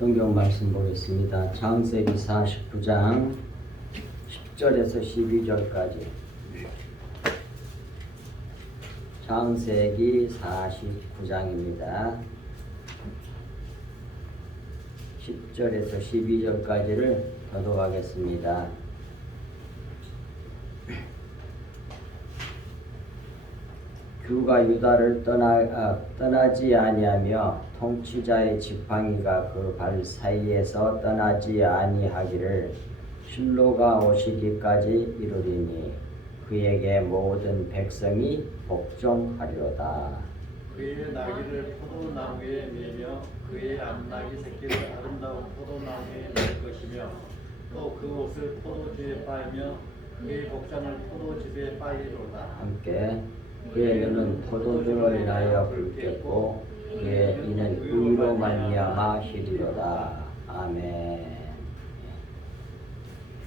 성경 말씀 보겠습니다. 창세기 49장 10절에서 12절까지. 창세기 49장입니다. 10절에서 12절까지를 교독하겠습니다. 규가 유다를 떠나지 아니하며 통치자의 지팡이가 그 발 사이에서 떠나지 아니하기를 실로가 오시기까지 이루리니 그에게 모든 백성이 복종하리로다. 그의 나귀를 포도나무에 매며 그의 암나귀 새끼를 아름다운 포도나무에 맬 것이며 또 그 옷을 포도주에 빨며 그의 복장을 포도즙에 빨리로다. 함께 그의 눈은 포도주로 인하여 붉겠고 그의 이는 의로 말미암아 희리로다. 아멘.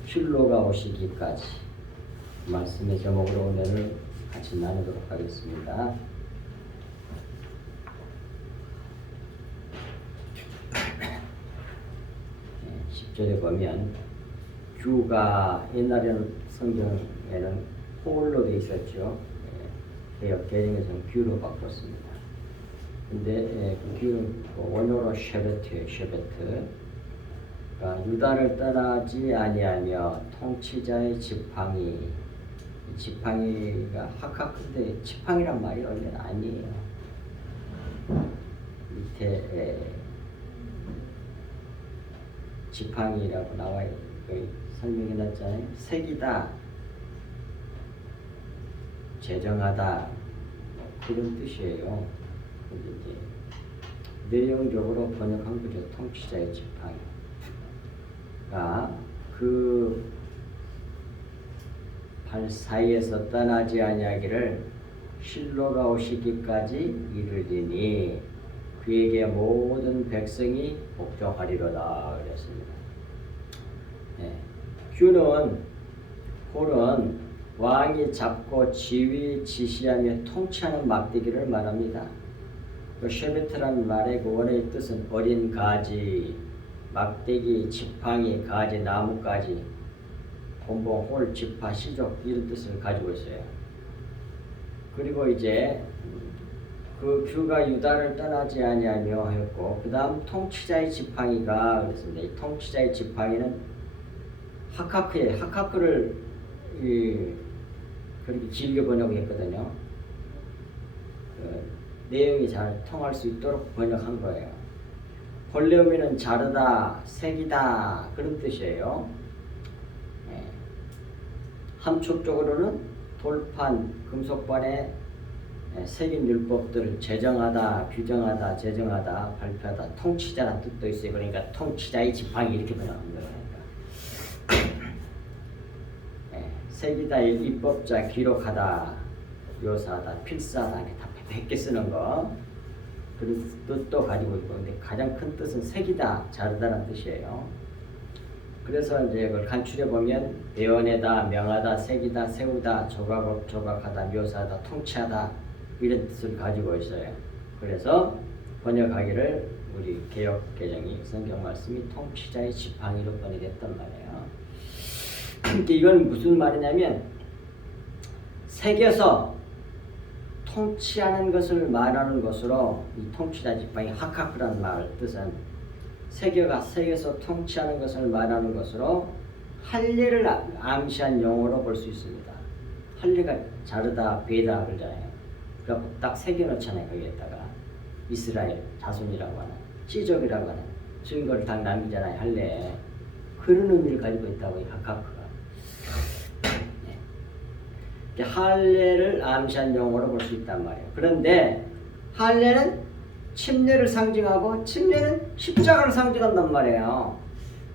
실로가 오시기까지 말씀의 제목으로 오늘을 같이 나누도록 하겠습니다. 10절에 보면 규가 옛날에는 성경에는 홀로 되어 있었죠. 개역 개정에서는 규로 바꿨습니다. 근데 그 규는 원어로 쉐베트예요. 쉐베트. 그러니까 유다를 떠나지 아니하며 통치자의 지팡이. 지팡이가 하카크인데 지팡이란 말이 원래는 아니에요. 밑에 지팡이라고 나와 설명해 놨잖아요. 색이다, 제정하다, 그런 뜻이에요. 이제 내용적으로 번역한 거죠. 통치자의 지팡이가 그 발 사이에서 떠나지 아니하기를 실로가 오시기까지 이르리니 그에게 모든 백성이 복종하리로다 그랬습니다. 홀은 왕이 잡고 지휘 지시하며 통치하는 막대기를 말합니다. 그 쉐베트라는 말의 그 원어의 뜻은 어린 가지, 막대기, 지팡이, 가지, 나무까지, 곤봉, 홀, 지파, 시족 이런 뜻을 가지고 있어요. 그리고 이제 그 규가 유다를 떠나지 아니하며 했고 그 다음 통치자의 지팡이가 그랬습니다. 이 통치자의 지팡이는 하카크에 하카크를 그렇게 길게 번역했거든요. 내용이 잘 통할 수 있도록 번역한 거예요. 볼레오미는 자르다, 색이다 그런 뜻이에요. 함축적으로는 돌판, 금속반에 새긴 율법들을 제정하다, 규정하다, 제정하다, 발표하다, 통치자라는 뜻도 있어요. 그러니까 통치자의 지팡이 이렇게 번역한 거예요. 새기다, 입법자, 기록하다, 묘사하다, 필사하다 이렇게 다 100개 쓰는 거 그런 뜻도 가지고 있고 근데 가장 큰 뜻은 새기다, 자르다라는 뜻이에요. 그래서 이제 그걸 간추려 보면 대언하다, 명하다, 새기다, 세우다, 조각하다, 묘사하다, 통치하다 이런 뜻을 가지고 있어요. 그래서 번역하기를 우리 개역 개정이 성경 말씀이 통치자의 지팡이로 번역했단 말이에요. 근데 이건 무슨 말이냐면 새겨서 통치하는 것을 말하는 것으로 이 통치자 지팡이 하카크라는 말 뜻은 새겨서 통치하는 것을 말하는 것으로 할례를 암시한 용어로 볼 수 있습니다. 할례가 자르다, 베다 그러잖아요. 그래서 딱 새겨놓잖아요. 거기에다가 이스라엘 자손이라고 하는 시족이라고 하는 증거를 딱 남기잖아요. 할례 그런 의미를 가지고 있다고 이 하카크가. 할례를 암시한 용어로 볼 수 있단 말이에요. 그런데 할례는 침례를 상징하고 침례는 십자가를 상징한단 말이에요.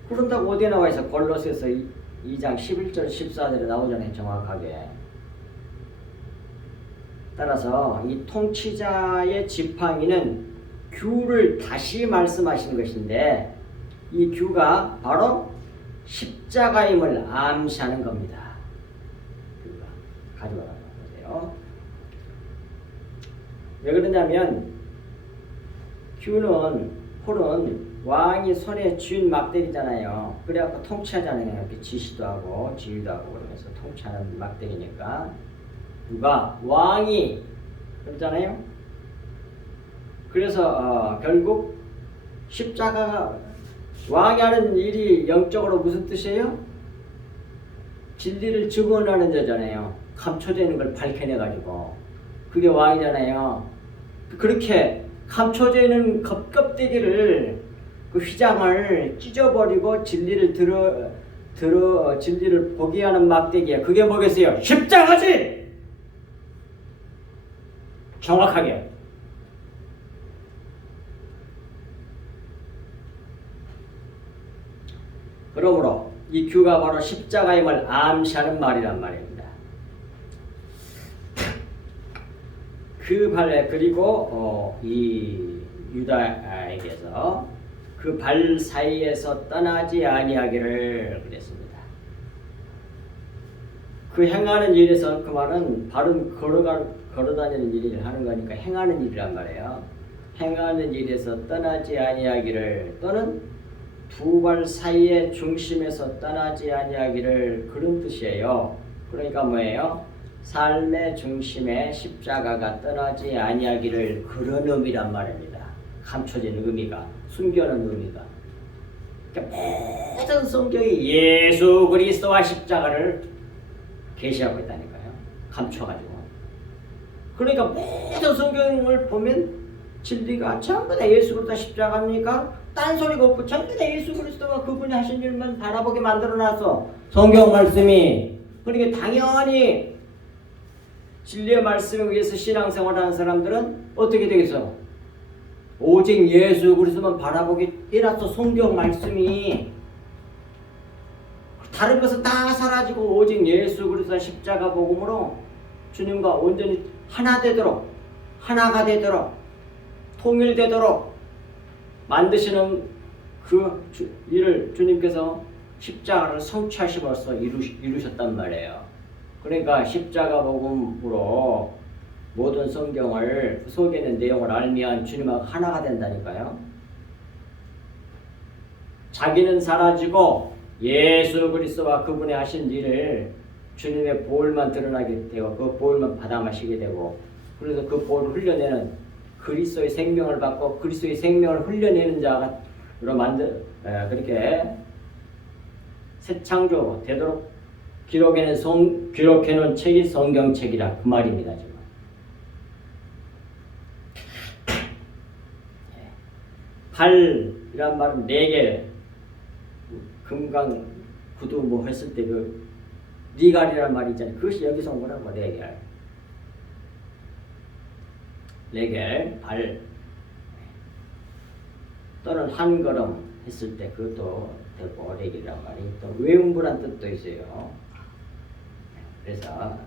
그런다고 어디에 나와 있어? 골로새서 2장 11절 14절에 나오잖아요. 정확하게. 따라서 이 통치자의 지팡이는 규를 다시 말씀하신 것인데 이 규가 바로 십자가임을 암시하는 겁니다. 규가 가져가라는 거예요. 왜 그러냐면 홀은 왕이 손에 쥔 막대기잖아요. 그래갖고 통치하잖아요. 이렇게 지시도 하고 지휘도 하고 그러면서 통치하는 막대기니까 누가 왕이 그러잖아요. 그래서 결국 십자가가 왕이 하는 일이 영적으로 무슨 뜻이에요? 진리를 증언하는 자잖아요. 감춰져 있는 걸 밝혀내가지고 그게 왕이잖아요. 그렇게 감춰져 있는 껍데기를 그 휘장을 찢어버리고 진리를 진리를 보게 하는 막대기야. 그게 뭐겠어요? 십자가지. 정확하게. 그러므로 이 규가 바로 십자가임을 암시하는 말이란 말입니다. 그 발에 그리고 이 유다에게서 그 발 사이에서 떠나지 아니하기를 그랬습니다. 그 행하는 일에서 그 말은 발은 걸어다니는 일을 하는 거니까 행하는 일이란 말이에요. 행하는 일에서 떠나지 아니하기를 또는 두 발 사이의 중심에서 떠나지 아니하기를 그런 뜻이에요. 그러니까 뭐예요? 삶의 중심에 십자가가 떠나지 아니하기를 그런 의미란 말입니다. 감춰진 의미가, 숨겨놓은 의미가. 그러니까 모든 성경이 예수 그리스도와 십자가를 계시하고 있다니까요. 감춰가지고. 그러니까 모든 성경을 보면 진리가 전부 다 예수 그리스도 십자가입니까? 딴소리가 없고 전부 다 예수 그리스도가 그분이 하신 일만 바라보게 만들어놨어. 성경 말씀이. 그러니까 당연히 진리의 말씀에 의해서 신앙생활하는 사람들은 어떻게 되겠어? 오직 예수 그리스도만 바라보게 해놨어. 성경 말씀이. 다른 것은 다 사라지고 오직 예수 그리스도 십자가 복음으로 주님과 온전히 하나 되도록, 하나가 되도록, 통일되도록 만드시는 그 일을 주님께서 십자가를 성취하심으로써 이루셨단 말이에요. 그러니까 십자가 복음으로 모든 성경을 그 속에 있는 내용을 알면 주님하고 하나가 된다니까요. 자기는 사라지고 예수 그리스도와 그분이 하신 일을 주님의 보혈만 드러나게 되고 그 보혈만 받아 마시게 되고 그래서 그 보혈을 흘려내는 그리스도의 생명을 받고 그리스도의 생명을 흘려내는 자로 그렇게 새 창조 되도록 기록해놓은 책이 성경책이라 그 말입니다. 지금. 발이란 말은 4개 금강 구두 뭐 했을 때 그 니갈이란 말이 있잖아요. 그것이 여기서 온 거라고 4개. 4개 발 또는 한 걸음 했을 때 그것도 되고 4개란 말이 또 외음부란 뜻도 있어요. 그래서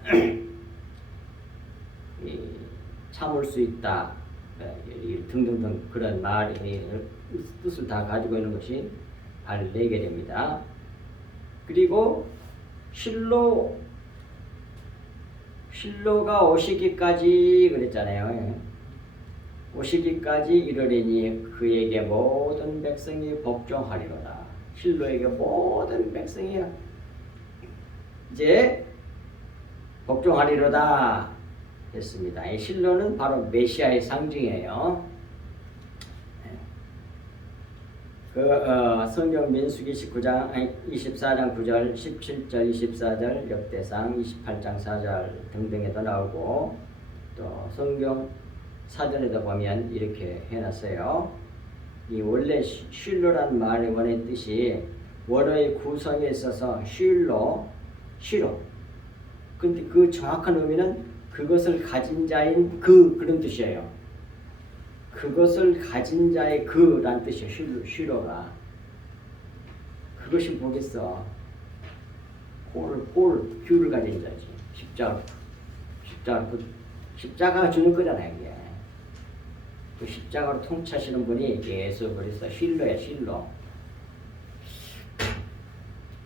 참을 수 있다 등등등 그런 말의 뜻을 다 가지고 있는 것이 발 4개 됩니다. 그리고 실로가 오시기까지 그랬잖아요. 오시기까지 이르리니 그에게 모든 백성이 복종하리로다. 실로에게 모든 백성이 이제 복종하리로다 했습니다. 이 실로는 바로 메시아의 상징이에요. 성경 민수기 24장 9절, 17절, 24절, 역대상 28장 4절 등등에도 나오고 또 성경 사전에도 보면 이렇게 해놨어요. 이 원래 쉴로란 말의 원의 뜻이 원어의 구성에 있어서 쉴로. 근데 그 정확한 의미는 그것을 가진 자인 그런 뜻이에요. 그것을 가진 자의 그란 뜻이에요. 쉴로가. 그것이 뭐겠어? 귤을 가진 자지. 십자가가 주는 거잖아요. 이게. 그 십자가로 통치하시는 분이 예수 그리스도 쉴로야. 쉴로.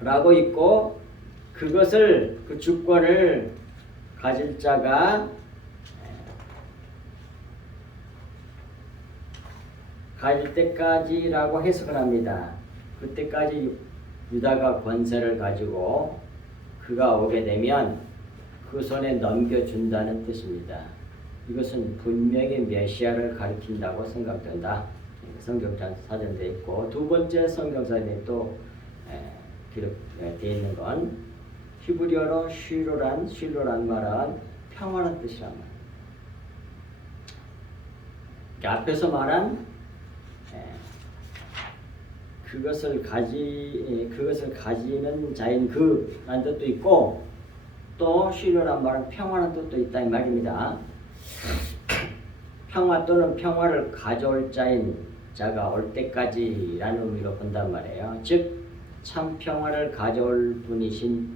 라고 있고 그것을 그 주권을 가질 자가 갈 때까지라고 해석을 합니다. 그때까지 유다가 권세를 가지고 그가 오게 되면 그 손에 넘겨준다는 뜻입니다. 이것은 분명히 메시아를 가리킨다고 생각된다. 성경상 사전되어 있고 두 번째 성경사에 또 기록되어 있는 건 히브리어로 쉴로란 말은 평화란 뜻이란 말이에요. 앞에서 말한 그것을 가지는 자인 그라는 뜻도 있고 또 쉴로란 말은 평화라는 뜻도 있다 이 말입니다. 평화 또는 평화를 가져올 자가 올 때까지라는 의미로 본단 말이에요. 즉 참 평화를 가져올 분이신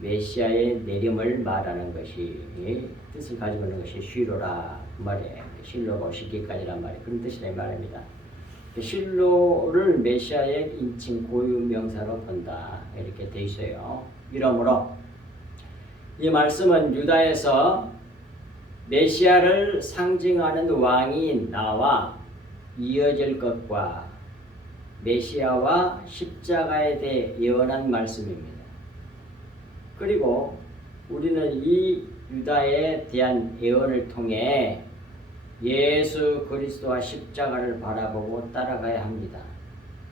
메시아의 내림을 말하는 것이 뜻을 가지고 있는 것이 쉴로라 그 말이에요. 쉴로가 오시기까지란 말이에요. 그런 뜻이라 말입니다. 쉴로를 메시아의 인칭 고유명사로 본다 이렇게 돼 있어요. 이러므로 이 말씀은 유다에서 메시아를 상징하는 왕이 나와 이어질 것과 메시아와 십자가에 대해 예언한 말씀입니다. 그리고 우리는 이 유다에 대한 예언을 통해 예수 그리스도와 십자가를 바라보고 따라가야 합니다.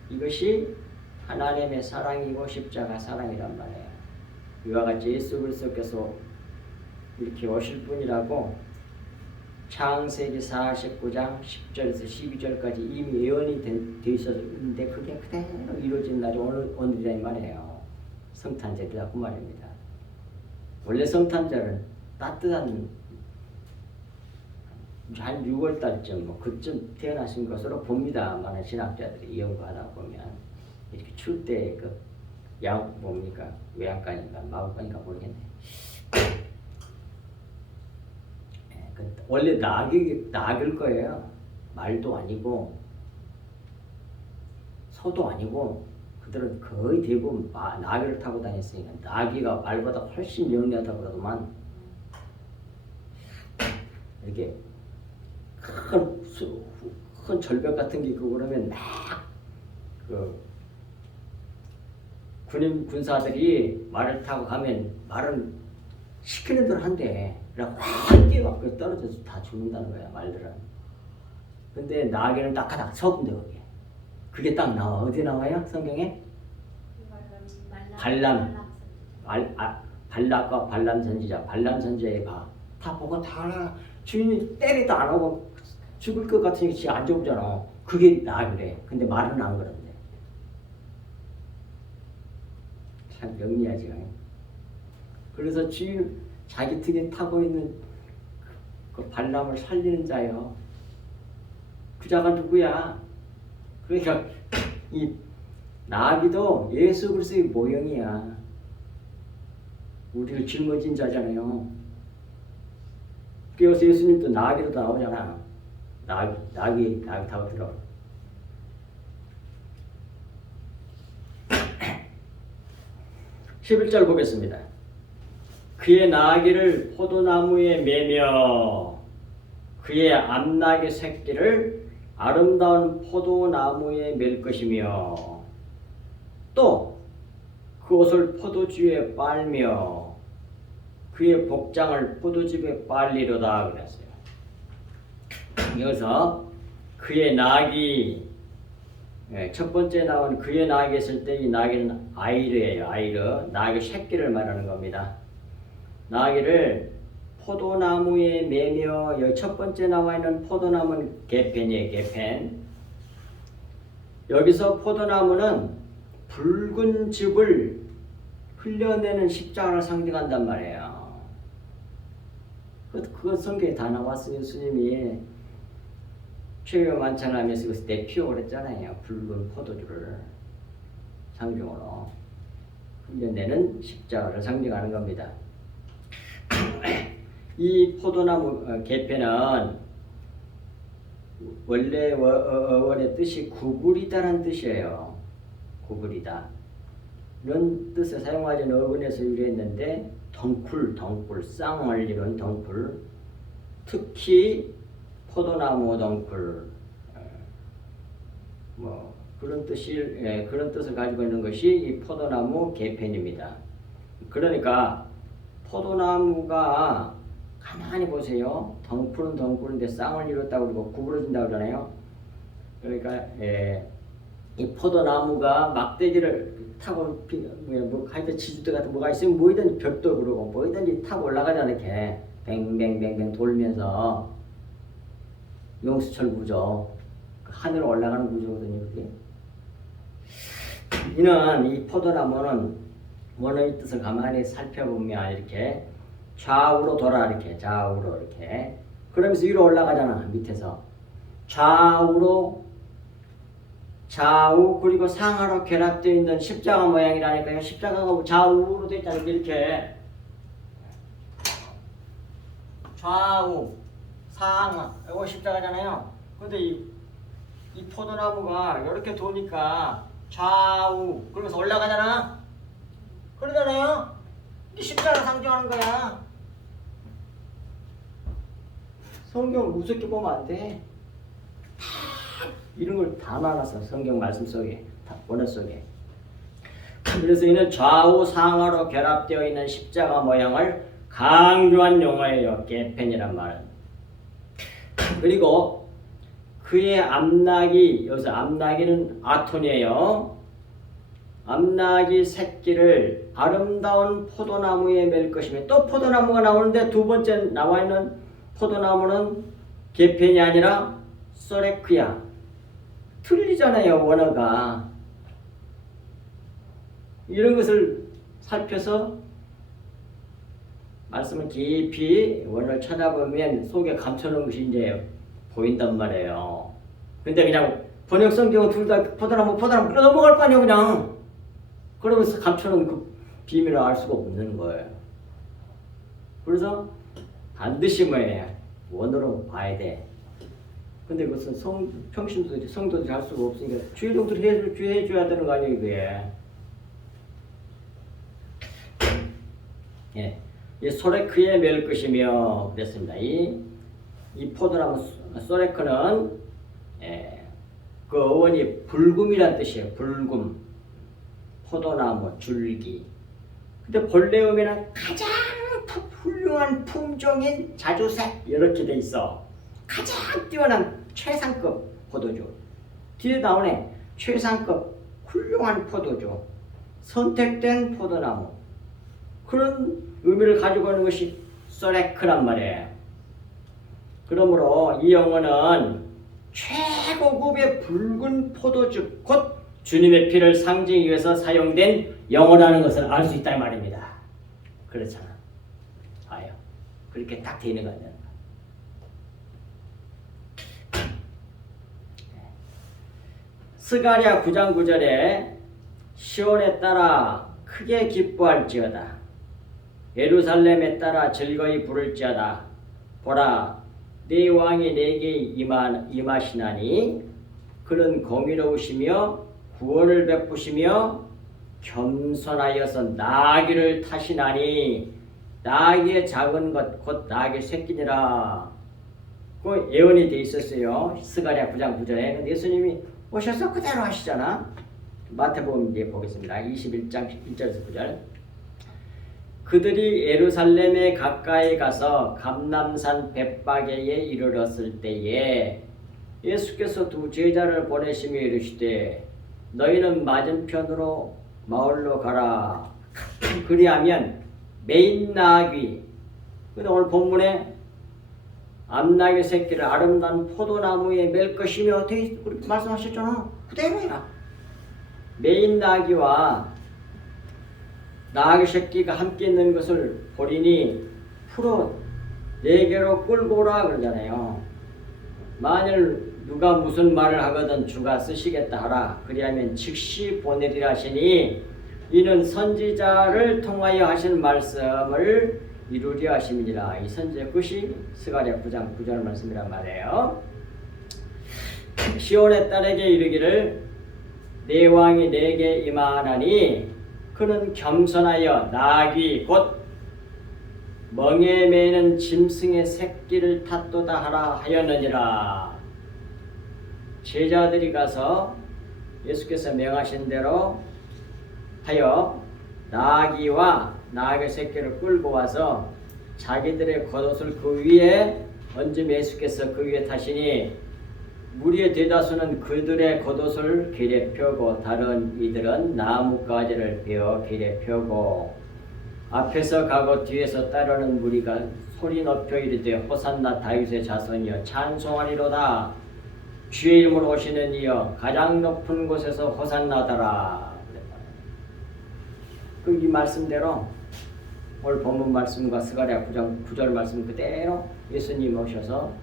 이것이 하나님의 사랑이고 십자가 사랑이란 말이에요. 이와 같이 예수 그리스도께서 이렇게 오실 분이라고 창세기 49장 10절에서 12절까지 이미 예언이 돼 있었는데 그게 그대로 이루어진 날이 오늘이란 말이에요. 성탄절이라고 그 말입니다. 원래 성탄절은 따뜻한 한 6월달쯤 뭐 그쯤 태어나신 것으로 봅니다. 많은 신학자들이 연구하다 보면 이렇게 추울 때 그 뭡니까 외양간인가 마구간인가 모르겠네. 원래 낙일 거예요. 말도 아니고 소도 아니고 그들은 거의 대부분 나귀를 타고 다녔으니까 나귀가 말보다 훨씬 영리하다고 그러더만 이렇게 큰 절벽 같은 게 있고 그러면 막 군사들이 말을 타고 가면 말은 시키는 대로 한대. 그래서 확 뛰어갖고 떨어져서 다 죽는다는 거야 말들은. 근데 나귀는 딱하닥 서군데 거기에. 그게 딱 나와. 어디 나와요? 성경에? 발락과 발람 선지자. 발람 선지자에 가. 다 보고 다 주인이 때리도 안 하고 죽을 것 같으니까 지금 안 죽잖아. 그게 나귀래. 근데 말은 안 그런데. 참 영리하지. 그래서 주인 자기 등에 타고 있는 그 발람을 살리는 자요. 그 자가 누구야? 그러니까 이 나귀도 예수 그리스도의 모형이야. 우리를 짊어진 자잖아요. 그래서 예수님도 나귀로 나오잖아. 나귀 타고 들어. 11절 보겠습니다. 그의 나귀를 포도나무에 매며 그의 암나귀 새끼를 아름다운 포도나무에 맬 것이며 또 그 옷을 포도주에 빨며 그의 복장을 포도즙에 빨리로다 그랬어요. 여기서 그의 나귀 첫 번째 나온 그의 나귀 했을 때 이 나귀는 아이르예요. 아이르 나귀 새끼를 말하는 겁니다. 나귀를 포도나무에 매며 첫 번째 나와 있는 포도나무는 개펜이에요. 개펜. 여기서 포도나무는 붉은 즙을 흘려내는 십자가를 상징한단 말이에요. 그거 성경에 다 나왔어요. 예수님이 최후의 만찬하면서 그것을 내피워 그랬잖아요. 붉은 포도주를 상징으로 흘려내는 십자가를 상징하는 겁니다. 이 포도나무 개패는 원래 어원의 뜻이 구부리다라는 뜻이에요. 구부리다. 이런 뜻을 사용하는 어원에서 유래했는데 덩굴, 쌍을 이룬 덩굴. 특히 포도나무 덩굴. 뭐 그런 그런 뜻을 가지고 있는 것이 이 포도나무 개편입니다. 그러니까 포도나무가 가만히 보세요. 덩굴은 덩굴인데 쌍을 이뤘다고 그러고 구부러진다고 그러잖아요. 그러니까 이 포도나무가 막대기를 타고 뭐 하여튼 지주대 같은 뭐가 있으면 뭐이든지 벽도 그러고 뭐이든지 타고 올라가잖아. 이렇게 뱅뱅뱅뱅 돌면서 용수철 구조, 하늘로 올라가는 구조거든요. 그게. 이는 이 포도나무는 원어의 뜻을 가만히 살펴보면 이렇게 좌우로 돌아, 이렇게 좌우로 이렇게 그러면서 위로 올라가잖아. 밑에서 좌우 그리고 상하로 결합되어 있는 십자가 모양이라니까요. 십자가가 좌우로 되어 있다는 게 이렇게 좌우 상하 이거 십자가잖아요. 근데 이 포도나무가 이렇게 도니까 좌우 그러면서 올라가잖아. 그러잖아요. 이게 십자가 상징하는 거야. 성경 우습게 보면 안 돼. 이런 걸 다 나눴어. 성경 말씀 속에, 원어 속에. 그래서 이는 좌우 상하로 결합되어 있는 십자가 모양을 강조한 용어예요. 개편이란 말은. 그리고 그의 앞나기, 여기서 앞나기는 아톤이에요. 앞나기 새끼를 아름다운 포도나무에 맬 것이며, 또 포도나무가 나오는데 두 번째 나와 있는 포도나무는 개편이 아니라 소레크야. 틀리잖아요, 원어가. 이런 것을 살펴서 말씀을 깊이 원어를 찾아보면 속에 감춰놓은 것이 이제 보인단 말이에요. 근데 그냥 번역 성경은 둘 다 포도나무 끌어 넘어갈 거 아니에요, 그냥. 그러면서 감춰놓은 그 비밀을 알 수가 없는 거예요. 그래서 반드시 뭐예요? 원어로 봐야 돼. 근데 그것은 평신도들이 성도들이 할 수가 없으니까 주의 종들이 해줘야 되는 거 아니에요, 그게. 예. 이 소레크에 맬 것이며 그랬습니다. 이 포도나무 소레크는 그 어원이 불금이란 뜻이에요. 불금. 포도나무 줄기. 근데 본래 의미는 가장 훌륭한 품종인 자주색 이렇게 돼 있어. 가장 뛰어난 최상급 포도주. 뒤에 나오네. 최상급 훌륭한 포도주. 선택된 포도나무. 그런 의미를 가지고 있는 것이 소레크란 말이에요. 그러므로 이 용어는 최고급의 붉은 포도주, 곧 주님의 피를 상징하기 위해서 사용된 용어라는 것을 알 수 있다는 말입니다. 그렇잖아. 봐요. 그렇게 딱 되어 있는 거 아니야. 스가랴 9장 9절에 시온에 따라 크게 기뻐할지어다. 예루살렘에 따라 즐거이 부를지어다. 보라, 네 왕이 내게 임하시나니 그는 공의로우시며 구원을 베푸시며 겸손하여서 나귀를 타시나니 나귀의 작은 것 곧 나귀 새끼니라. 그 예언이 돼 있었어요. 스가랴 9장 9절에. 근데 예수님이 오셔서 그대로 하시잖아. 마태복음 이제 보겠습니다. 21장 1절에서 9절. 그들이 예루살렘에 가까이 가서 감람산 벳바게에 이르렀을 때에 예수께서 두 제자를 보내시며 이르시되 너희는 맞은편으로 마을로 가라. 그리하면 메인 나귀, 근데 오늘 본문에 앞나귀 새끼를 아름다운 포도나무에 맬 것이며 어떻게 말씀하셨잖아. 그대로야. 메인 나귀와 나귀 새끼가 함께 있는 것을 보리니 풀어 네개로 끌고 오라 그러잖아요. 만일 누가 무슨 말을 하거든 주가 쓰시겠다 하라. 그리하면 즉시 보내리라 하시니 이는 선지자를 통하여 하신 말씀을 이루려 하심이니라. 이 선지자 것이 스가랴 9장 9절 말씀이란 말이에요. 시온의 딸에게 이르기를 네 왕이 내게 임하나니 그는 겸손하여 나귀 곧 멍에 매는 짐승의 새끼를 탔도다 하라 하였느니라. 제자들이 가서 예수께서 명하신 대로 하여 나귀와 나귀 새끼를 끌고 와서 자기들의 겉옷을 그 위에 얹으며 예수께서 그 위에 타시니 무리의 대다수는 그들의 겉옷을 길에 펴고 다른 이들은 나뭇가지를 베어 길에 펴고 앞에서 가고 뒤에서 따르는 무리가 소리 높여 이르되 호산나 다윗의 자손이여 찬송하리로다 주의 이름으로 오시는 이여 가장 높은 곳에서 호산나더라. 그 이 말씀대로 오늘 본문 말씀과 스가랴 9절 말씀 그대로 예수님 오셔서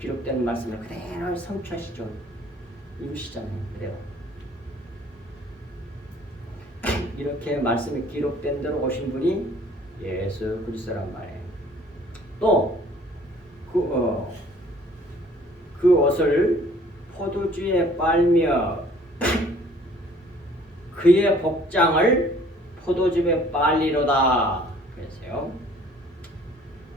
기록된 말씀을 그대로 성취하시죠. 이루시잖아요. 그대로. 이렇게 말씀이 기록된 대로 오신 분이 예수 그리스도란 말이에요. 또 그 옷을 포도주에 빨며 그의 복장을 포도즙에 빨리로다 그랬어요.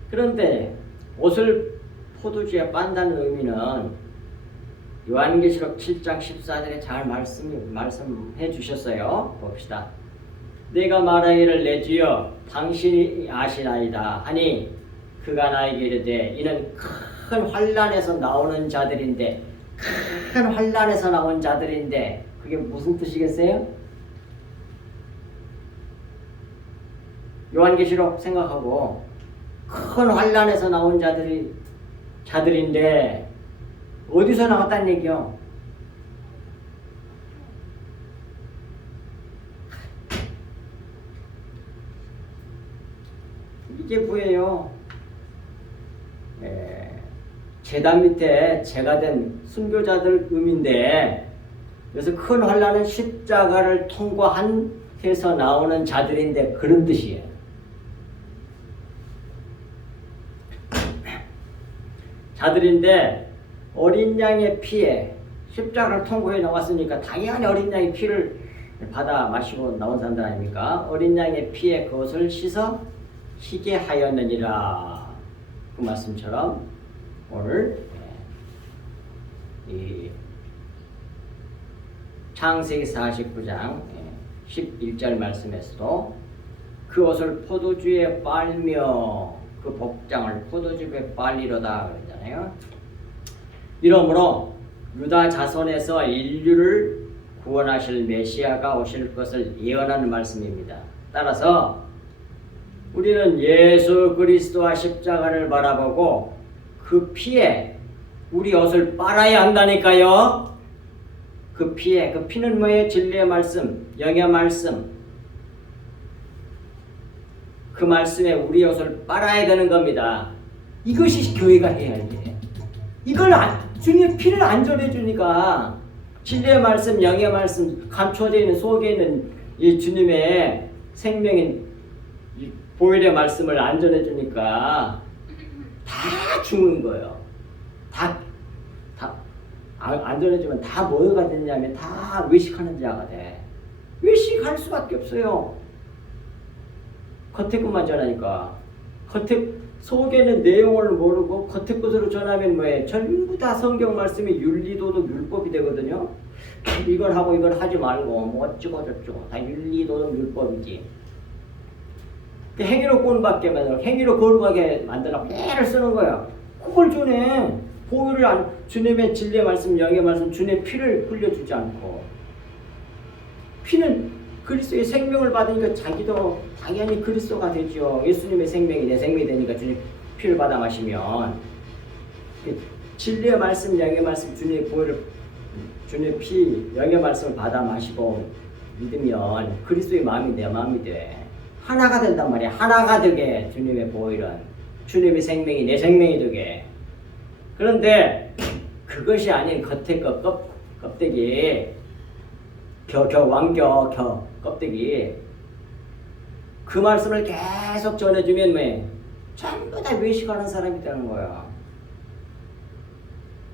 그런데 옷을 포도주에 빤다는 의미는 요한계시록 7장 14절에 잘 말씀해 주셨어요. 봅시다. 내가 말하기를 내 주여 당신이 아시나이다 하니 그가 나에게 이르되 이는 큰 환난에서 나오는 자들인데 큰 환난에서 나온 자들인데 그게 무슨 뜻이겠어요? 요한계시록 생각하고 큰 환난에서 나온 자들인데 어디서 나왔다는 얘기요? 이게 뭐예요? 제단 밑에 제가 된 순교자들 의미인데 그래서 큰 환난은 십자가를 통과한 해서 나오는 자들인데 그런 뜻이에요. 자들인데 어린 양의 피에 십자가를 통과해 나왔으니까 당연히 어린 양의 피를 받아 마시고 나온 사람들 아닙니까? 어린 양의 피에 그것을 씻어 희게 하였느니라. 그 말씀처럼 오늘 이 창세기 49장 11절 말씀에서도 그 옷을 포도주에 빨며 그 복장을 포도즙에 빨리로다 그러잖아요. 이러므로 유다 자손에서 인류를 구원하실 메시아가 오실 것을 예언하는 말씀입니다. 따라서 우리는 예수 그리스도와 십자가를 바라보고 그 피에 우리 옷을 빨아야 한다니까요. 그 피는 뭐예요? 진리의 말씀, 영의 말씀. 그 말씀에 우리 옷을 빨아야 되는 겁니다. 이것이 교회가 해야 돼. 이걸 주님의 피를 안 전해주니까 진리의 말씀, 영의 말씀, 감춰져 있는 속에 있는 이 주님의 생명인 이 보혈의 말씀을 안 전해주니까 다 죽는 거예요. 안 전해주면 다 뭐가 됐냐면 다 외식하는 자가 돼. 외식할 수밖에 없어요. 겉에 것만 전하니까. 속에는 내용을 모르고 겉에 것으로 전하면 뭐예요? 전부 다 성경 말씀이 윤리도덕 율법이 되거든요. 이걸 하고 이걸 하지 말고 뭐 어쩌고 저쩌고 다 윤리도덕 율법이지. 행위로 꼴받게 만들어 행위로 거룩하게 만들어 애를 쓰는 거야. 그걸 전해. 보혈을 주님의 진리의 말씀, 영의 말씀, 주님의 피를 흘려주지 않고 피는 그리스도의 생명을 받으니까 자기도 당연히 그리스도가 되죠. 예수님의 생명이 내 생명이 되니까 주님 피를 받아 마시면 진리의 말씀, 영의 말씀, 주님의 보혈을 주님의 피, 영의 말씀을 받아 마시고 믿으면 그리스도의 마음이 내 마음이 돼. 하나가 된단 말이야. 하나가 되게 주님의 보혈은 주님의 생명이 내 생명이 되게. 그런데 그것이 아닌 겉에 껍데기 껍데기 그 말씀을 계속 전해주면 왜 전부 다 외식하는 사람이 되는 거야.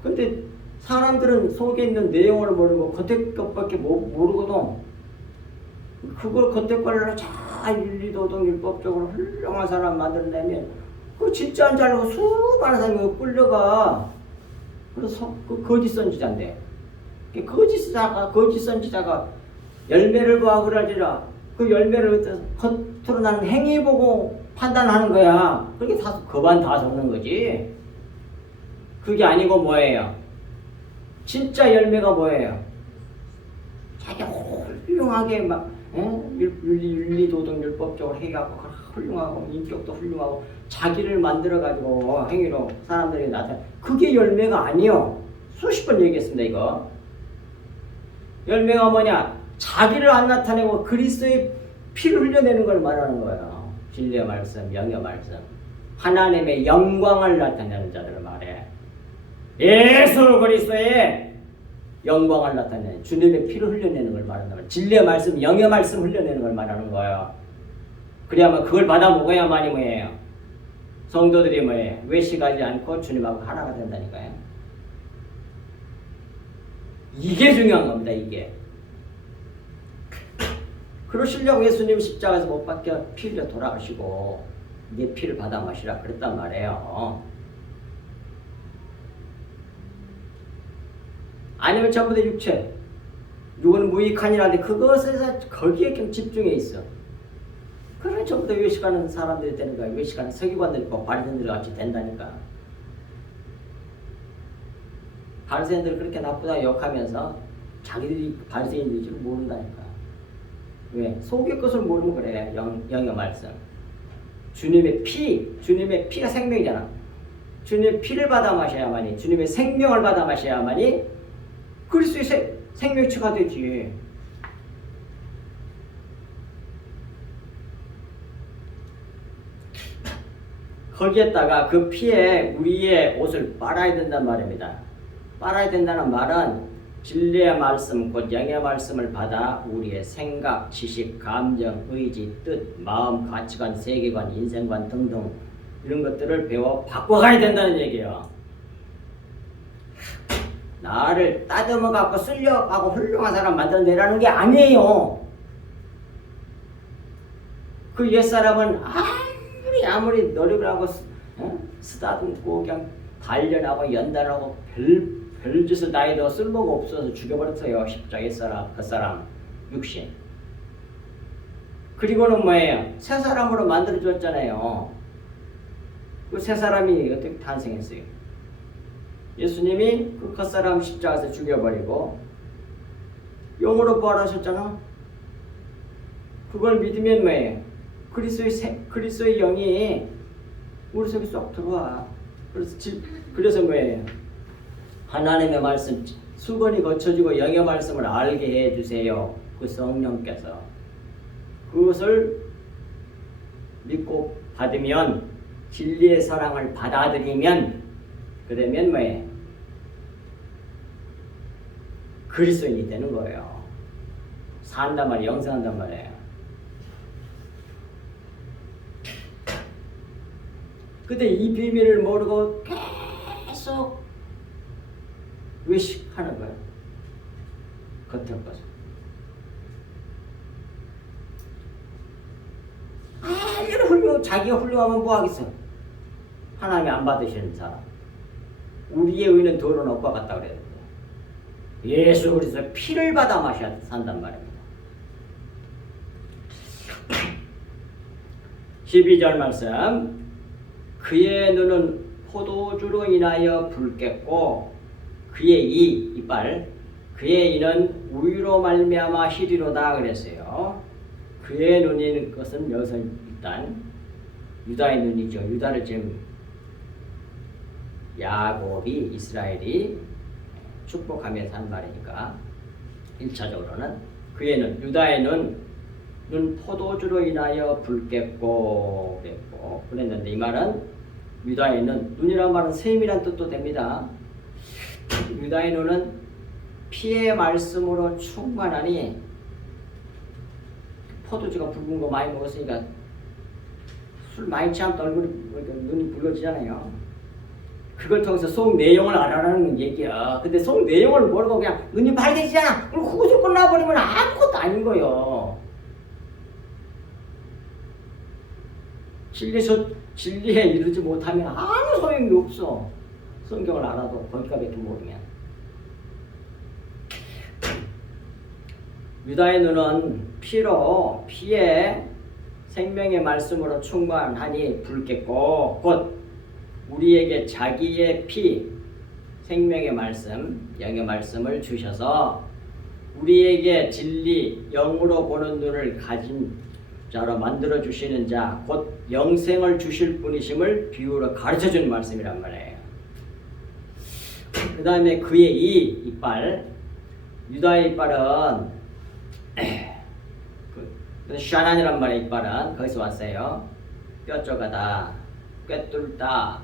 근데 사람들은 속에 있는 내용을 모르고 겉에 것밖에 모르거든. 그걸 겉에 걸로 잘 윤리도덕 율법적으로 훌륭한 사람 만들어내면 그 진짜 안 잘 알고 수많은 사람이 끌려가. 그래서 그 거짓 선지자인데 거짓 선지자가 열매를 보아 그러지라. 그 열매를 겉으로 나는 행위 보고 판단하는 거야. 그게 다 거반 다 적는 거지. 그게 아니고 뭐예요? 진짜 열매가 뭐예요? 자기가 훌륭하게 막 윤리 도덕 율법적으로 해갖고 훌륭하고 인격도 훌륭하고 자기를 만들어 가지고 행위로 사람들이 나타나. 그게 열매가 아니요. 수십 번 얘기했습니다 이거. 열매가 뭐냐? 자기를 안 나타내고 그리스도의 피를 흘려내는 걸 말하는 거예요. 진리의 말씀, 영의 말씀. 하나님의 영광을 나타내는 자들을 말해. 예수 그리스도의 영광을 나타내는 주님의 피를 흘려내는 걸 말하는 거예요. 진리의 말씀, 영의 말씀 흘려내는 걸 말하는 거예요. 그래야만 그걸 받아 먹어야만이 뭐예요? 성도들이 뭐예요? 외식하지 않고 주님하고 하나가 된다니까요. 이게 중요한 겁니다. 이게. 그러시려고 예수님 십자가에서 못 박혀 피 흘려 돌아가시고 내 피를 받아 마시라 그랬단 말이에요. 아니면 전부 다 육체. 육은 무익하니라는데 그것에서 거기에 좀 집중해 있어. 그러면 전부 다 외식하는 사람들이 되는 거야. 외식하는 서기관들 있고 바리새인들 같이 된다니까. 바리새인들 그렇게 나쁘다 욕하면서 자기들이 바리새인들인 줄 모른다니까. 왜? 속의 것을 모르면 그래. 영의 말씀. 주님의 피가 생명이잖아. 주님의 피를 받아 마셔야만이, 주님의 생명을 받아 마셔야만이 그리스도의 생명체가 되지. 거기에다가 그 피에 우리의 옷을 빨아야 된단 말입니다. 빨아야 된다는 말은 진리의 말씀, 곧 영의 말씀을 받아 우리의 생각, 지식, 감정, 의지, 뜻, 마음, 가치관, 세계관, 인생관 등등 이런 것들을 배워 바꿔가야 된다는 얘기예요. 나를 따듬어 갖고 쓸려가고 훌륭한 사람 만들어내라는 게 아니에요. 그 옛사람은 아무리 노력을 하고 쓰다듬고 그냥 단련하고 연단하고 별짓을 다 해도 쓸모가 없어서 죽여버렸어요. 십자가 옛사람, 그 사람 육신. 그리고는 뭐예요? 새 사람으로 만들어줬잖아요. 그 새 사람이 어떻게 탄생했어요? 예수님이 그 겉사람 십자가에서 죽여버리고 영으로 부활하셨잖아. 그걸 믿으면 뭐예요? 그리스도의 영이 우리 속에 쏙 들어와. 그래서 뭐예요? 하나님의 말씀 수건이 거쳐지고 영의 말씀을 알게 해주세요. 그 성령께서 그것을 믿고 받으면 진리의 사랑을 받아들이면 그러면 뭐예요? 그리스도인이 되는 거예요. 산단 말이에요. 영생한단 말이에요. 근데 이 비밀을 모르고 계속 외식하는 거예요. 겉을 것을. 자기가 훌륭하면 뭐 하겠어? 하나님이 안 받으시는 사람. 우리의 의는 더러운 옷과 같다 그래요. 예수 그리스도의 피를 받아 마셔야 산단 말입니다. 12절 말씀. 그의 눈은 포도주로 인하여 붉겠고 그의 이빨 그의 이는 우유로 말미암아 희리로다 그랬어요. 그의 눈인 것은 여기서 일단 유다의 눈이죠. 유다를 지금 야곱이 이스라엘이 축복하면서 한 말이니까 1차적으로는 그의 눈, 유다의 눈 포도주로 인하여 붉겠고 그랬는데 이 말은 유다의 눈이란 말은 셈이란 뜻도 됩니다. 유다의 눈은 피의 말씀으로 충만하니 포도주가 붉은 거 많이 먹었으니까 술 많이 취하면 얼굴이 눈이 붉어지잖아요. 그걸 통해서 속 내용을 알아라는 얘기야. 근데 속 내용을 모르고 그냥 눈이 빨개지잖아. 그럼 그것을 끝나버리면 아무것도 아닌 거예요. 진리에 이르지 못하면 아무 소용이 없어. 성경을 알아도 거기까지밖에 모르면. 유다의 눈은 피에 생명의 말씀으로 충만하니 붉겠고 곧 우리에게 자기의 피 생명의 말씀 영의 말씀을 주셔서 우리에게 진리 영으로 보는 눈을 가진 자로 만들어 주시는 자 곧 영생을 주실 분이심을 비유로 가르쳐 주는 말씀이란 말이에요. 그 다음에 그의 이 이빨 유다의 이빨은 샤난이란 말의 이빨은 거기서 왔어요. 뼈쪼가다, 꿰뚫다,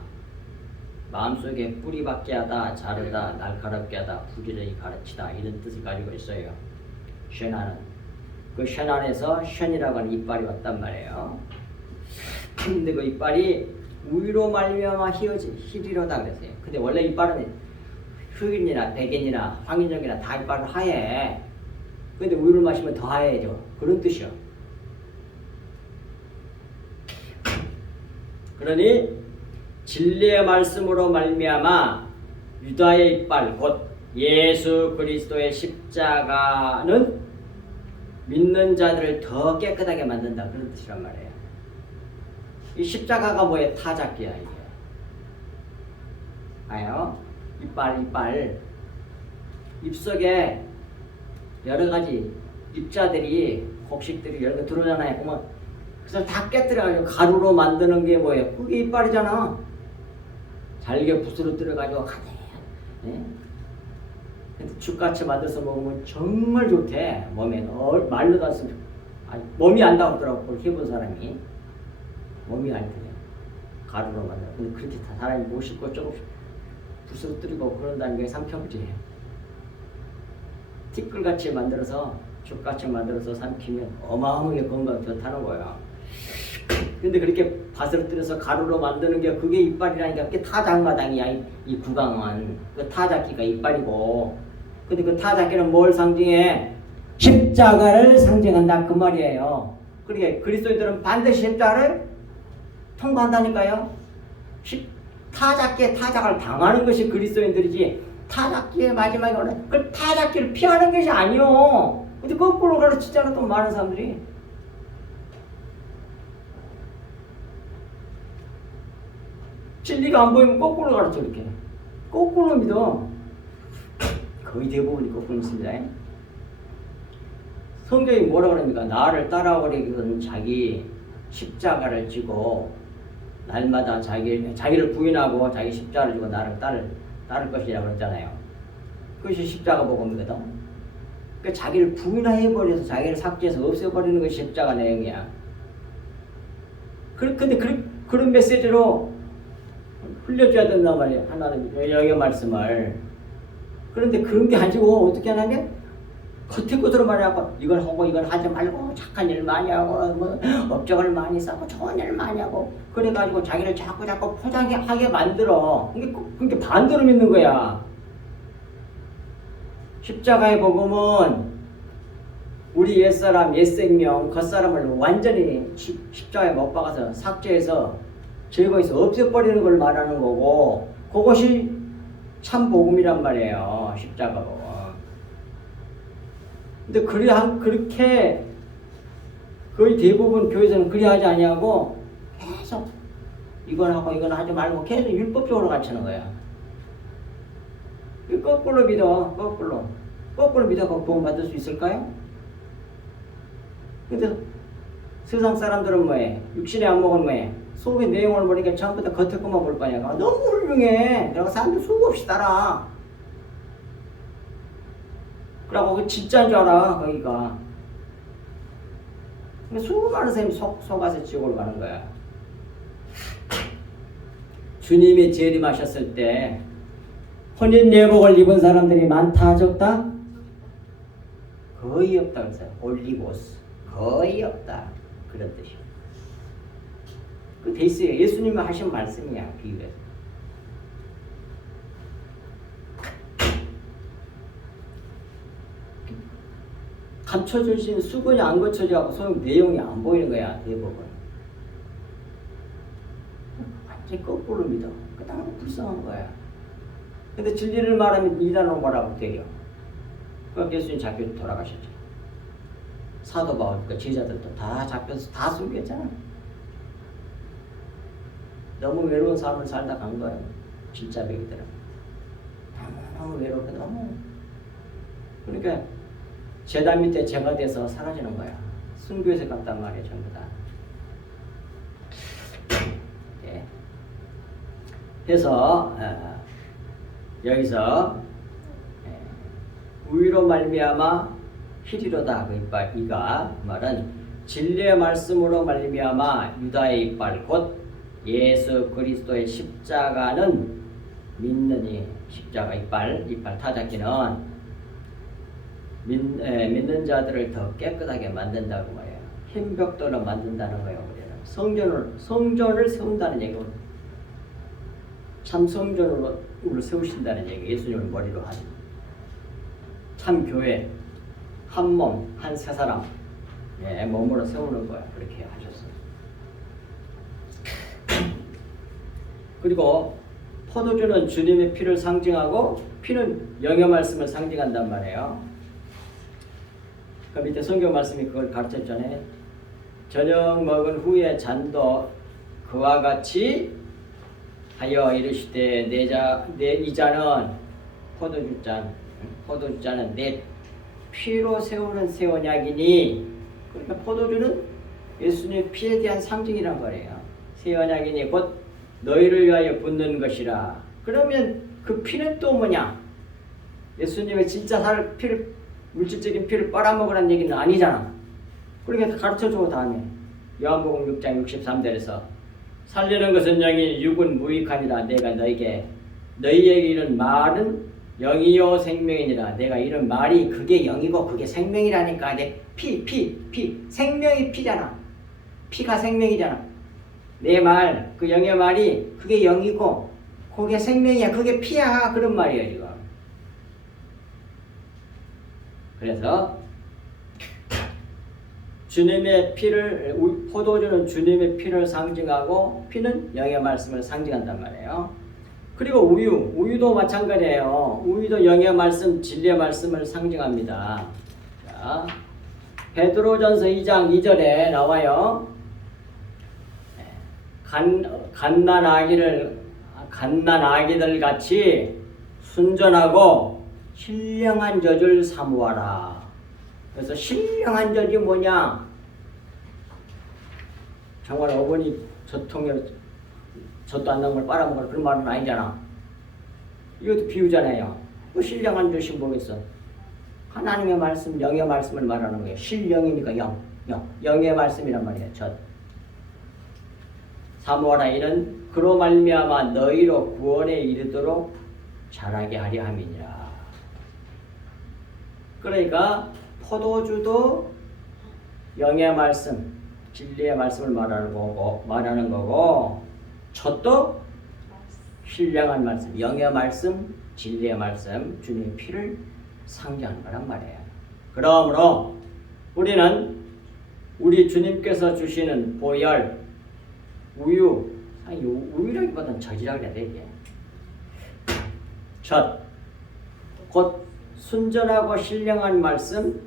마음속에 뿌리박게 하다, 자르다, 날카롭게 하다, 부지런히 가르치다 이런 뜻을 가지고 있어요. 샤난은 그 샤난에서 션이라고 하는 이빨이 왔단 말이에요. 근데 그 이빨이 우유로 말미암아 희리로다 그랬어요. 근데 원래 이빨은 흑인이나 백인이나 황인종이나 다 이빨은 하얘. 근데 우유를 마시면 더 하얘져. 그런 뜻이요. 그러니 진리의 말씀으로 말미암아 유다의 이빨 곧 예수 그리스도의 십자가는 믿는 자들을 더 깨끗하게 만든다 그런 뜻이란 말이에요. 이 십자가가 뭐예요? 타작기야 이게. 아요? 이빨 입속에 여러 가지 입자들이 곡식들이 여러 개 들어오잖아요. 그러면 그래서 다 깨뜨려가지고 가루로 만드는 게 뭐예요? 그게 이빨이잖아. 잘게 붓으로 들어가지고 하네. 네? 근데 죽같이 만들어서 먹으면 정말 좋대. 몸에 말로도 안 쓰면 몸이 안다고 하더라고. 그걸 해본 사람이 몸이 안 돼요. 가루로 만들어. 근데 그렇게 다 사람이 못 씹고 조금씩 붓으로 뜨리고 그런다는 게 삼켜부지예요. 티끌같이 만들어서 죽같이 만들어서 삼키면 어마어마하게 건강 좋다는 거야. 근데 그렇게 밭으로 뜨려서 가루로 만드는 게 그게 이빨이라니까. 그게 타작마당이야. 이 구강은 그 타작기가 이빨이고. 근데 그 타작기는 뭘 상징해? 십자가를 상징한다 그 말이에요. 그러니까 그리스도인들은 반드시 십자가를 통과한다니까요. 타작기에 타작을 당하는 것이 그리스도인들이지 타작기의 마지막에 오는 그 타작기를 피하는 것이 아니요. 근데 거꾸로 가르치잖아 또 많은 사람들이. 진리가 안 보이면 거꾸로 가르쳐 이렇게. 거꾸로 믿어. 거의 대부분이 거꾸로 믿습니다. 성경이 뭐라 그럽니까? 나를 따라오려거든 자기 십자가를 지고 날마다 자기를 부인하고 자기 십자가를 지고 나를 따를 것이라고 그랬잖아요. 그것이 십자가 복음이거든. 그러니까 자기를 부인해버려서 자기를 삭제해서 없애버리는 것이 십자가 내용이야. 근데 그런 메시지로 흘려줘야 된단 말이에요. 하나님 영의 말씀을. 그런데 그런 게 아니고 어떻게 하냐면 겉에 것으로 말하고 이걸 하고 이걸 하지 말고 착한 일 많이 하고 뭐 업적을 많이 쌓고 좋은 일 많이 하고 그래가지고 자기를 자꾸 포장하게 만들어. 그게 반대로 믿는 거야. 십자가의 복음은 우리 옛사람 옛생명 겉사람을 완전히 십자가에 못 박아서 삭제해서 제거해서 없애버리는 걸 말하는 거고 그것이 참 복음이란 말이에요. 십자가 복음. 근데 그렇게 거의 대부분 교회에서는 그리 하지 아니하고 계속 이건 하고 이건 하지 말고 계속 율법적으로 가르치는 거야. 거꾸로 믿어. 거꾸로 믿어 복음 받을 수 있을까요? 근데 세상 사람들은 뭐해? 육신의 안목은 뭐해? 속의 내용을 보니까 전부 다 겉에 것만 볼 거 아니야. 너무 훌륭해. 그래서 사람들 수없이 따라. 그러고 그 진짜인 줄 알아 거기가. 수많은 사람이 속아서 지옥으로 가는 거야. 주님이 재림하셨을 때 혼인 예복을 입은 사람들이 많다 적다? 거의 없다 그랬어요. 올리고스 거의 없다 그런 뜻이에요. 그 돼 있어요. 예수님이 하신 말씀이야 비유에서. 감춰주신 수건이 안 거쳐져갖고 소용 내용이 안 보이는 거야 대부분. 완전 거꾸로 믿어. 그다음 불쌍한 거야. 근데 진리를 말하면 이단으로 뭐라고 되려. 그럼 예수님 잡혀 돌아가셨죠. 사도 바울 그 제자들도 다 잡혀서 다 숨겼잖아. 너무 외로운 삶을 살다 간 거예요. 진짜 배기들은 너무 외롭고 너무. 그러니까 제단 밑에 제가 돼서 사라지는 거야. 순교에서 갔단 말이야 전부 다. 예. 그래서 여기서 우위로 말미암아 희리로다 그 이빨 이가 말은 진리의 말씀으로 말미암아 유다의 이빨 곧 예수 그리스도의 십자가는 믿느니 십자가 이빨 타잡기는 믿는 자들을 더 깨끗하게 만든다고 말이에요. 흰 벽돌로 만든다는 거예요. 성전을 세운다는 얘기고 참 성전으로 세우신다는 얘기. 예수님을 머리로 하는 참 교회 한 몸 한 세 사람 몸으로 세우는 거야. 그렇게 하셨어요. 그리고 포도주는 주님의 피를 상징하고 피는 영의 말씀을 상징한단 말이에요. 그 밑에 성경 말씀이 그걸 가르쳤잖아요. 저녁 먹은 후에 잔도 그와 같이 하여 이르시되 내 이 잔은 포도주잔은 내 피로 세우는 새 언약이니. 그러니까 포도주는 예수님의 피에 대한 상징이란 말이에요. 새 언약이니 곧 너희를 위하여 붓는 것이라. 그러면 그 피는 또 뭐냐? 예수님의 진짜 피를 물질적인 피를 빨아먹으라는 얘기는 아니잖아. 그러니까 가르쳐주고 다음에 요한복음 6장 63절에서 살리는 것은 영이 육은 무익함이라. 내가 너희에게 이른 말은 영이요 생명이니라. 내가 이런 말이 그게 영이고 그게 생명이라니까. 내 피 생명이 피잖아. 피가 생명이잖아. 내 말, 그 영의 말이 그게 영이고 그게 생명이야. 그게 피야. 그런 말이에요 지금. 그래서 주님의 피를, 포도주는 주님의 피를 상징하고 피는 영의 말씀을 상징한단 말이에요. 그리고 우유도 마찬가지예요. 우유도 영의 말씀, 진리의 말씀을 상징합니다. 자, 베드로전서 2장 2절에 나와요. 갓난 아기들 같이 순전하고 신령한 젖을 사모하라. 그래서 신령한 젖이 뭐냐? 정말 어머니 젖통에 젖도 안 나온 걸 빨아먹으라 그런 말은 아니잖아. 이것도 비유잖아요. 그 신령한 젖이 뭐겠어? 하나님의 말씀, 영의 말씀을 말하는 거예요. 신령이니까 영의 말씀이란 말이에요. 젖. 사모하라. 이는 그로 말미암아 너희로 구원에 이르도록 자라게 하려 함이니라. 그러니까 포도주도 영의 말씀, 진리의 말씀을 말하는 거고 젖도 신령한 말씀, 영의 말씀, 진리의 말씀, 주님의 피를 상징하는 거란 말이에요. 그러므로 우리는 우리 주님께서 주시는 보혈, 우유라기보다는 젖이라고 해야 돼. 이게 젖, 곧 순전하고 신령한 말씀,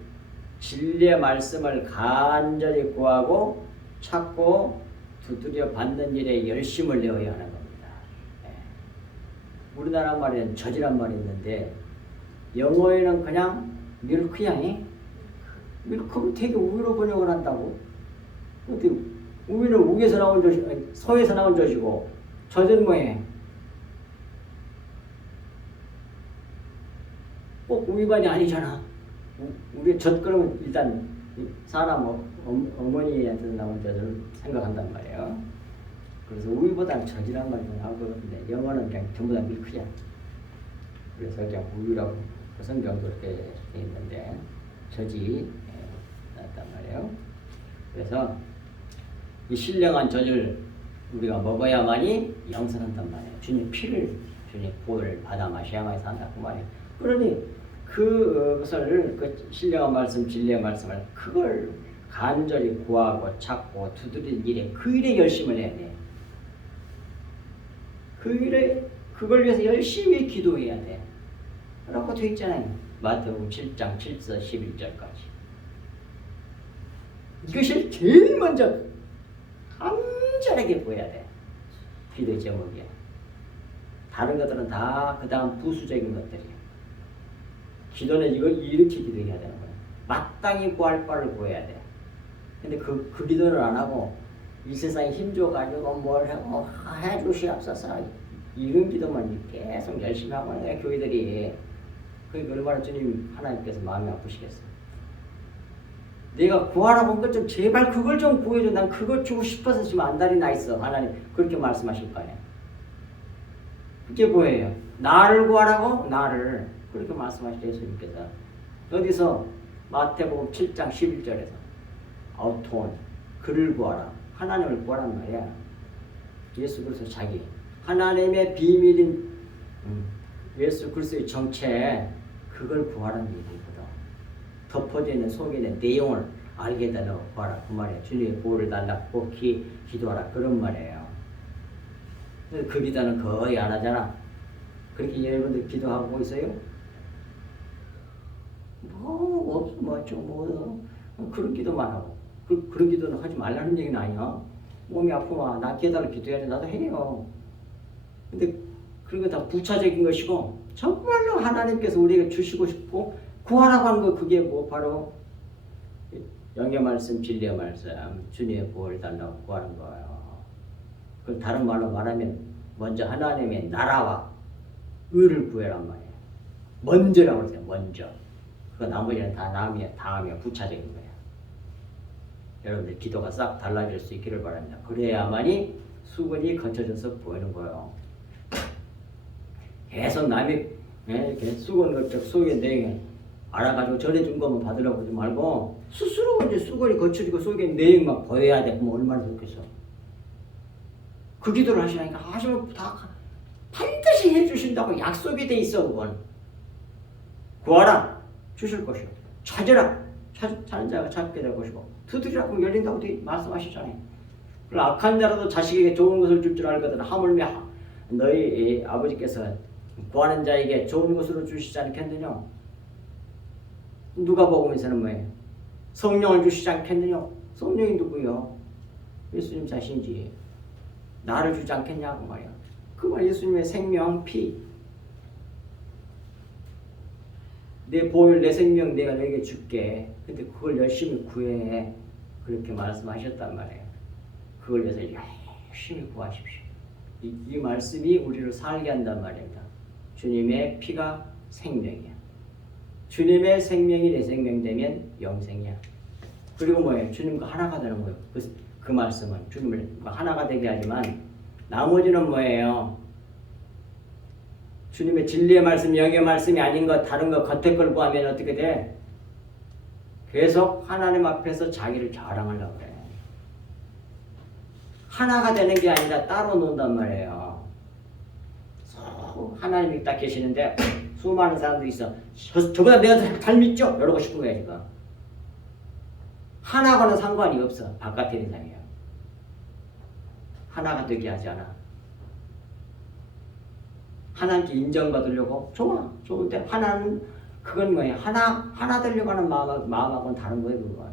진리의 말씀을 간절히 구하고 찾고 두드려 받는 일에 열심을 내어야 하는 겁니다. 우리나라 말에는 젖이란 말이 있는데 영어에는 그냥 밀크야. 밀크를 되게 우유로 번역을 한다고. 근데 우유는 우에서 나온 젖이, 서에서 나온 젖이고 젖은 뭐해? 꼭 우유만이 아니잖아. 우리 젖 그러면 일단 사람 어머니한테 나온 젖을 생각한단 말이에요. 그래서 우유보다는 젖이란 말이 나오고 그러는데 영어는 그냥 전부 다 밀크야. 그래서 그냥 우유라고 성경도 그렇게 되어 있는데 젖이 나왔단 말이에요. 그래서 이 신령한 젖을 우리가 먹어야만이 영생한단 말이에요. 주님 피를, 주님 보혈을 받아 마셔야만 산다고 말이에요. 그러니 그것을, 그 신령한 말씀, 진리의 말씀을 그걸 간절히 구하고 찾고 두드리는 일에 그 일에 열심을 해야 돼. 그 일에 그걸 위해서 열심히 기도해야 돼. 라고 되어 있잖아요. 마태복음 7장 7절 11절까지. 이것을 제일 먼저 간절하게 보여야 돼. 기도의 제목이야. 다른 것들은 다 그 다음 부수적인 것들이야. 기도는 이걸 이렇게 기도해야 되는 거야. 마땅히 구할 바를 구해야 돼. 근데 그 기도를 안 하고 이 세상에 힘줘가지고 뭘 해주시옵소서 이런 기도만 계속 열심히 하고 있는 거야, 교회들이. 그러니까 얼마나 주님 하나님께서 마음이 아프시겠어. 내가 구하라고 한 것 좀 제발 그걸 좀 구해줘. 난 그거 주고 싶어서 지금 안달이 나 있어. 하나님 그렇게 말씀하실 거예요. 그게 뭐예요? 나를 구하라고? 나를. 그렇게 말씀하시죠, 예수님께서. 어디서? 마태복음 7장 11절에서 아우톤 그를 구하라. 하나님을 구하란 말이야. 예수 그리스도 자기 하나님의 비밀인 예수 그리스도의 정체 그걸 구하라는 얘기거든. 덮어져 있는 속에 있는 내용을 알게 달라고 구하라 그 말이에요. 주님의 보호를 달라고 기도하라 그런 말이에요. 그 기도는 거의 안 하잖아. 그렇게 여러분들 기도하고 있어요? 그런 기도만 하고 그런 기도는 하지 말라는 얘기는 아니야. 몸이 아프면 나 깨달아 기도해야지. 나도 해요. 근데 그런 거 다 부차적인 것이고 정말로 하나님께서 우리에게 주시고 싶고 구하라고 하는 거 그게 뭐 바로 영의 말씀, 진리의 말씀, 주님의 보호를 달라고 구하는 거예요. 그 다른 말로 말하면 먼저 하나님의 나라와 의를 구해란 말이에요. 먼저라고 그러세요. 먼저. 그 나머지는 다 다음이야. 부차적인 거예요. 여러분들 기도가 싹 달라질 수 있기를 바랍니다. 그래야만이 수건이 거쳐져서 보이는 거예요. 계속 남이 수건 거쳐 속에 내용 알아가지고 전해준 것만 받으려고 하지 말고 스스로 이제 수건이 거쳐지고 속에 내용 막 보여야 돼. 그럼 얼마나 좋겠어. 그 기도를 하시라니까 하시면 다 반드시 해주신다고 약속이 돼 있어. 그건 구하라 주실 것이요 찾으라 찾는 자가 찾게 될 것이고 두드리라 그럼 열린다고 말씀하시잖아요. 그럼 악한 자라도 자식에게 좋은 것을 줄 알거든 하물며 너희 아버지께서 구하는 자에게 좋은 것으로 주시지 않겠느냐. 누가복음에서는 뭐예요? 성령을 주시지 않겠느냐. 성령이 누구요? 예수님 자신이지. 나를 주지 않겠냐고 말이야. 그 말 예수님의 생명 피 내 보혈 내 생명 내가 너에게 줄게. 근데 그걸 열심히 구해. 그렇게 말씀하셨단 말이에요. 그걸 위해서 열심히 구하십시오. 이 말씀이 우리를 살게 한단 말입니다. 주님의 피가 생명이야. 주님의 생명이 내 생명 되면 영생이야. 그리고 뭐예요? 주님과 하나가 되는 거예요. 그 말씀은 주님을 하나가 되게 하지만 나머지는 뭐예요? 주님의 진리의 말씀, 영의 말씀이 아닌 것, 다른 것, 겉에 걸 구하면 어떻게 돼? 계속 하나님 앞에서 자기를 자랑하려고 그래. 하나가 되는 게 아니라 따로 논단 말이에요. 하나님이 딱 계시는데 수많은 사람들이 있어. 저보다 내가 잘 믿죠? 이러고 싶은 거야 지금. 하나와는 상관이 없어. 바깥의 세상이야. 하나가 되게 하지 않아. 하나님께 인정받으려고 좋은데 하나는 그건 뭐예요? 하나 되려고 하는 마음하고는 다른 거예요. 그건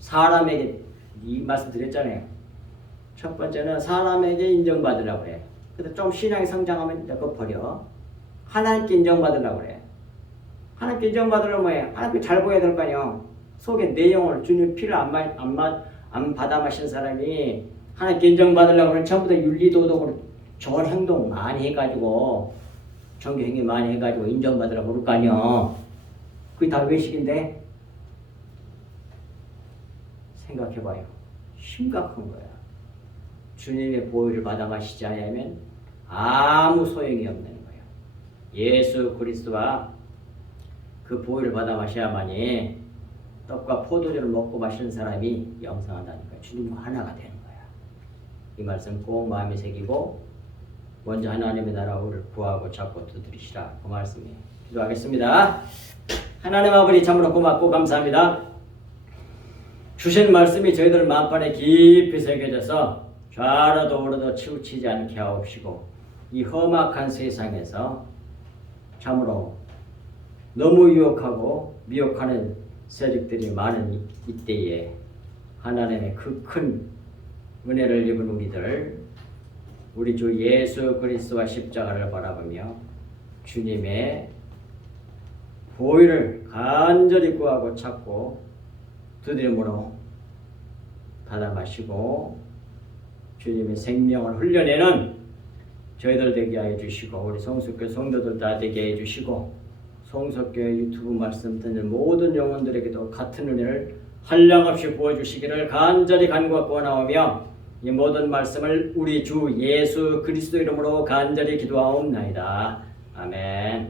사람에게 이 말씀 드렸잖아요. 첫 번째는 사람에게 인정받으려고 해. 근데 좀 신앙이 성장하면 그거 버려. 하나님께 인정받으려고 그래. 하나님께 인정받으려면 뭐예요? 하나님께 잘 보여야 될 거 아니에요. 속에 내용을 주님 피를 안 받아 마신 사람이 하나님께 인정받으려고 하면 전부 다 윤리도덕으로 좋은 행동 많이 해가지고 정교행위 많이 해가지고 인정받으라고 그럴 거 아니에요. 그게 다 외식인데 생각해봐요. 심각한 거야. 주님의 보혈을 받아 마시지 않으면 아무 소용이 없는 거예요. 예수 그리스도와 그 보혈을 받아 마셔야만이 떡과 포도주를 먹고 마시는 사람이 영생한다니까요. 주님과 하나가 되는 거야. 이 말씀 꼭 마음에 새기고 먼저 하나님의 나라를 구하고 찾고 두드리시라. 그 말씀이에요. 기도하겠습니다. 하나님 아버지 참으로 고맙고 감사합니다. 주신 말씀이 저희들 마음판에 깊이 새겨져서 좌로도 우로도 치우치지 않게 하옵시고 이 험악한 세상에서 참으로 너무 유혹하고 미혹하는 세력들이 많은 이때에 하나님의 그 큰 은혜를 입은 우리들, 우리 주 예수 그리스도와 십자가를 바라보며 주님의 보혈을 간절히 구하고 찾고 두드림으로 받아 마시고 주님의 생명을 흘려내는 저희들 되게 해 주시고 우리 성숙교회 성도들 다 되게 해 주시고 성숙교회 유튜브 말씀 듣는 모든 영혼들에게도 같은 은혜를 한량없이 부어주시기를 간절히 간구하고 나오며 이 모든 말씀을 우리 주 예수 그리스도 이름으로 간절히 기도하옵나이다. 아멘.